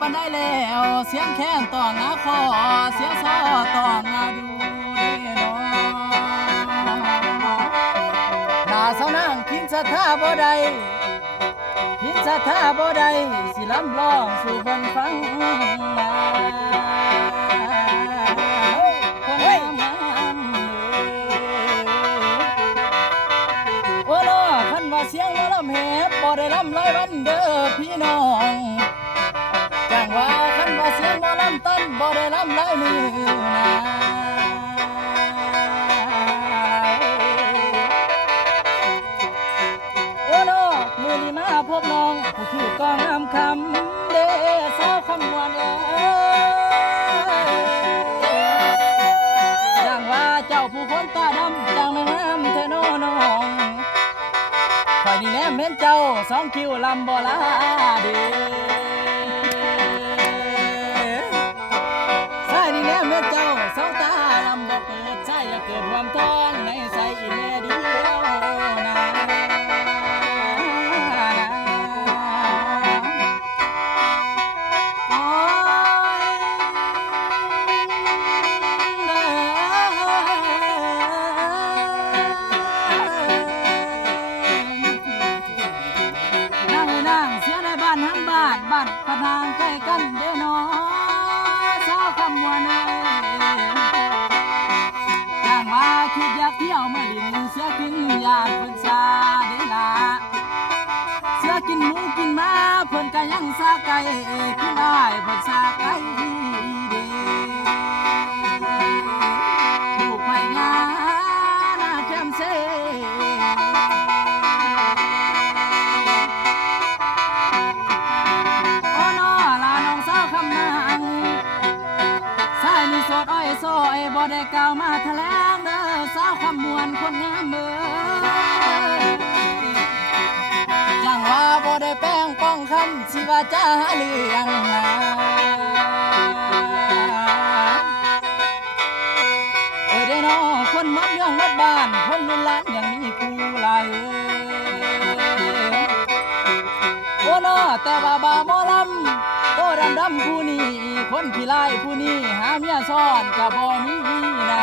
ปานได้แล้วเสียงแค้นต้องอาคอเสียงซอต้องอาดูเด้น้องหน้าสาวนางพินศรัทธาบ่ได้พินศรัทธาบ่ได้สิลำร้องสู่เพิ่นฟังมาเสียงมาลำแหบบ่ได้ลำลอยวันเด้อพี่น้องจังว่าคันว่าเสียงมาลำต้นบ่ได้ลำลอยมือนะโอ้น้อมือนี้มาพบน้องผู้ถูกกองงามคำเด้สาวคำมวนจังว่าเจ้าผู้คนตาดำจังไม่งามเธอน้องข่อยนี่แนมเห็นเจ้าสองคิวลำบ่ลาเด้ใส่นี่แนมเห็นเจ้าสองตาลำบ่เปิดใช่อย่าเกิดความท้องในใส่อีแม่เดียวนะบ้านพะนางใกล้กันเด้อน้อสาวคำมวนจ้างว่าคิดอยากเที่ยวเมื่อดินเสือกินยาเพิ่นซาเด้ล่ะเสือกินหมูกินม้าเพิ่นก็ยังซาไก่กินได้เพิ่นซาไก่เด้ลูกไผ่งาหน้าแคมเซ่สดอ้อยซอยบ่ได้กล่าวมาแถลงเด้อสาวคำมวนคนงามเมืองจังว่าบ่ได้แป้งป้องคำสิว่าจะหาเรื่องนะเอ้ยเด้อน้อคนมัดเรื่องมัดบ้านคนรุ่นหลานยังมีคู่หลายโอ้น้อแต่ว่าบ่หมอลำโตดำผู้นี้คนขี้ไล่ผู้นี้หาเมียซ่อนก็บ่มีนะ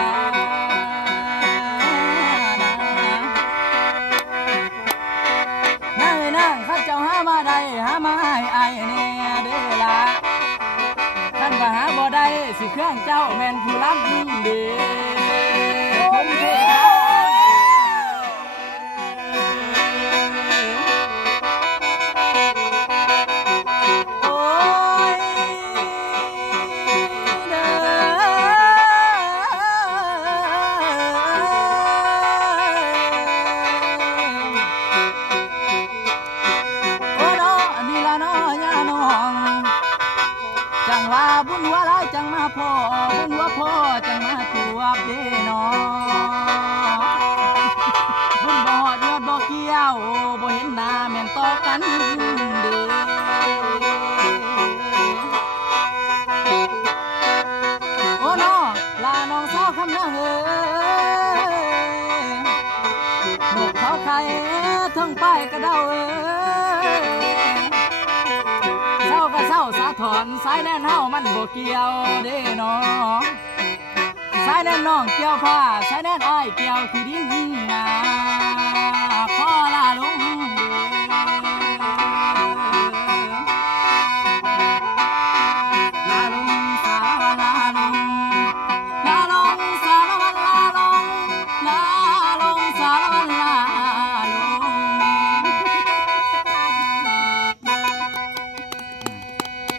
นั่งข้าเจ้าหามาได้หามาให้ไอ้แน่เด้อล่ะท่านก็หาบ่ได้สิเครื่องเจ้าแม่นผู้ลำเด้ผมเทจังว่าบุญหัวร้ายจังมาพ่อบุญหัวพ่อจังมาตัวเด้น้อบุญบ่ฮอดยอดบ่เกี่ยวบ่เห็นหน้าแม่นต่อกันเด้โอ้น้อลาน้องสาวคำนางเอ้ยนกเขาไข่ทั้งป้ายกระเดาเอ้ยเศร้าสะถอนสายแน่นเฮามันบ่เกี่ยวเด้น้องสายแน่นน้องเกี่ยวผ้าสายแน่นอ้ายเกี่ยวที่ดิน